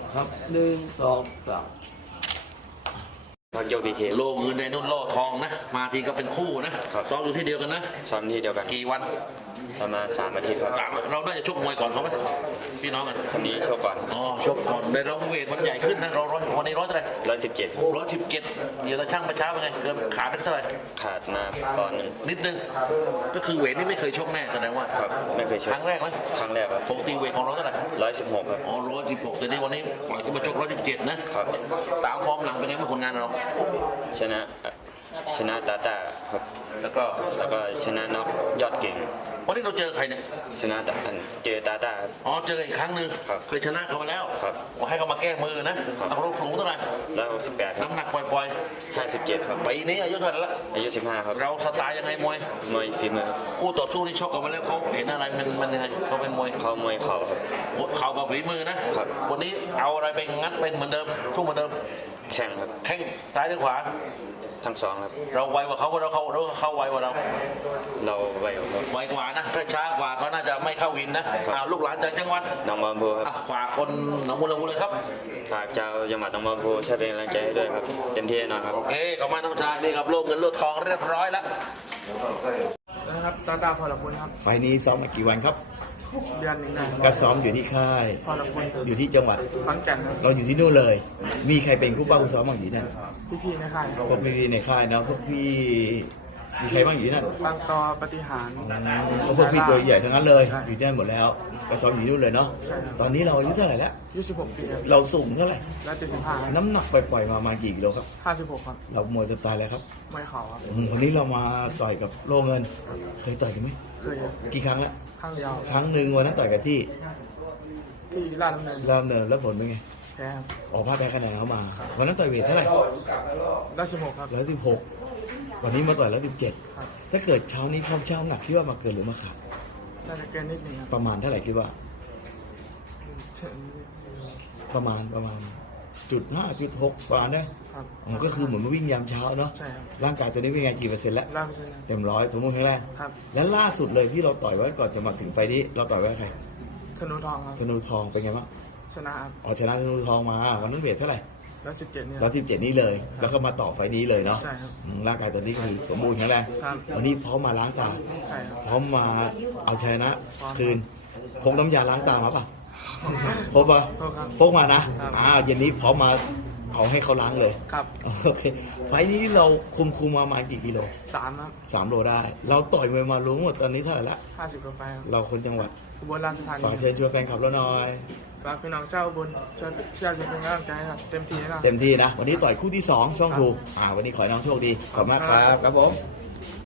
ครับ1 2 3 พักยกพีเคโลเงินในนุ่นโลทองนะมาทีก็เป็นคู่นะครับ ซ้อมอยู่ที่เดียวกันนะซ้อมที่เดียวกันกี่วันประมาณ3 อาทิตย์ครับ 3เราได้จะชกมวยก่อนเขาไหมพี่น้องกันคนนี้โชว์ก่อนอ๋อชกก่อนในเราเวทมันใหญ่ขึ้นนะเราวันนี้ร้อยเท่าไหร่ 117 117เดี๋ยวเราช่างประช้าเป็นไงเกินขาเป็นเท่าไหร่ขาดมาปอนด์หนึ่งนิดนึงก็คือเวทนี่ไม่เคยชกแน่แสดงว่าครับไม่เคยชคกรั้งแรกไหมครั้งแรกครับปกติเวทของเราเท่าไหร่ 116ครับอ๋อ116แต่นี่วันนี้ปล่อยขึ้นมาชก117นะครับ3ฟอร์มหลังเป็นไงบ้างผลงานเราชนะตาตาครับแล้วก็ชนะน็อกยอดเก่งวันนี้เราเจอใครเนี่ยชนะตาเจอตาตาครับอ๋อเจออีกครั้งหนึ่งครับเคยชนะเขามาแล้วครับว่าให้เขามาแก้มือนะเอาเราสูงเท่าไหร่ 168ครับน้ำหนักปล่อย 57ครับๆปีนี้อายุเท่าไหร่ละอายุ15ครับเราสไตล์ยังไงมวยมวยฝีมือคู่ต่อสู้ที่ชกกันมาแล้วเขาเห็นอะไรมันยังไงเขาเป็นมวยเขามวยเข่าครับเข่ากับฝีมือนะครับ วันนี้เอาอะไรไปงัดเป็นเหมือนเดิมสู้เหมือนเดิมแข่งครับแข้งซ้ายหรือขวาทั้งสองครับเราไวกว่าเขาเขาไวกว่าเราเราไวกว่าครับไวกว่านะถ้าช้ากว่าก็น่าจะไม่เข้าวินนะลูกหลานจากจังหวัดน้องบอลโบครับฝากคนหนองบัวลำพูเลยครับฝากเจ้าจังหวัดน้องบอลโบช่วยเป็นกำลังใจให้ด้วยครับเต็มที่แน่นอนครับโอเคขอบคุณน้องชายนี่ครับโลกเงินโลกทองเรียบร้อยแล้วนะครับตาตาพอละคุณครับไฟล์นี้ซ้อมมากี่วันครับเดือนหนึ่งนะก็ซ้อมอยู่ที่ค่ายพอละคุณอยู่ที่จังหวัดขอนแก่นครับเราอยู่ที่นู่นเลย มีใครเป็นผู้ป้าผู้ซ้อมบ้างอยู่นั่นพี่ๆในค่ายครับพวกพี่ๆในค่ายเนาะพวกพี่มีใครบ้างอยู่ที่นั่นบางตอปฏิหารก็พวกพี่ตัวใหญ่ทั้งนั้นเลย อยู่ที่นั่นหมดแล้ว ก็ซ้อมอยู่ที่นู่นเลยเนาะใช่ครับตอนนี้เราอายุเท่าไหร่แล้ว 26 ปีครับเราสูงเท่าไหร่แล้ว75 น้ำหนักปล่อยๆมาประมาณกี่กิโลครับ 56ครับเรามวยสไตล์อะไรครับไม่เข่าครับวันนี้เรามาต่อยกับโลเงิน เคยต่อยกันไหมเคยครับกี่ครั้งแล้วข้างยาวครั้งหนึ่งวันนั้นต่อยกันที่ที่ลาดดำเนินรามเนินแล้วผลเป็นไงแพ้ครับออกภาพแพ้คะแนนเขามา วันนั้นต่อยเวทเท่าไหร่ 16ครับ 116วันนี้มาต่อย117 ครับถ้าเกิดเช้านี้ความเช้าน้ำหนักคิดว่ามาเกินหรือมาขาดน่าจะเกินนิดนึงครับประมาณเท่าไหร่คิดว่าถึงประมาณจุด 5 จุด 6ประมาณได้ครับมันก็คือเหมือนมาวิ่งยามเช้าเนาะใช่ครับร่างกายตัวนี้เป็นไงกี่เปอร์เซ็นต์แล้วล่าเปอร์เซ็นต์ครับเต็มร้อยสมบูรณ์แข็งแรงครับและล่าสุดเลยที่เราต่อยไว้ก่อนจะมาถึงไฟนี้ เราต่อยไว้กับใครธนูทองครับธนูทองเป็นไงบ้างชนะครับอ๋อชนะธนูทองมาวันนั้นเวทเท่าไหร่ 117เนี่ย 117นี้เลย แล้วก็มาต่อไฟนี้เลยเนาะใช่ครับร่างกายตัวนี้คือสมบูรณ์แข็งแรงครับวันนี้พร้อมมาล้างตาใช่ครับพร้อมมาเอาชยนะพร้อมคืนพกน้ำยาล้างตามาป่ะพกป่ะพกครับพกมานะครับ เย็นนี้พร้อมมาเอาให้เขาล้างเลยครับโอเคไฟล์นี้เราคุมมาประมาณกี่กิโล 3ครับ 3 โลได้ เราต่อยมวยมารู้หมดตอนนี้เท่าไหร่ละ 50กว่าไปครับเราคนจังหวัดอุบลราชธานีฝากเชิญชวนแฟนคลับเราหน่อยฝากพี่น้องเจ้าอุบลช่วยเชื่อเป็นกำลังใจให้ครับเต็มที่นะครับเต็มที่นะ วันนี้ต่อยคู่ที่ 2 ช่องถูกวันนี้ขอให้น้องโชคดีขอบคุณมากครับครับผม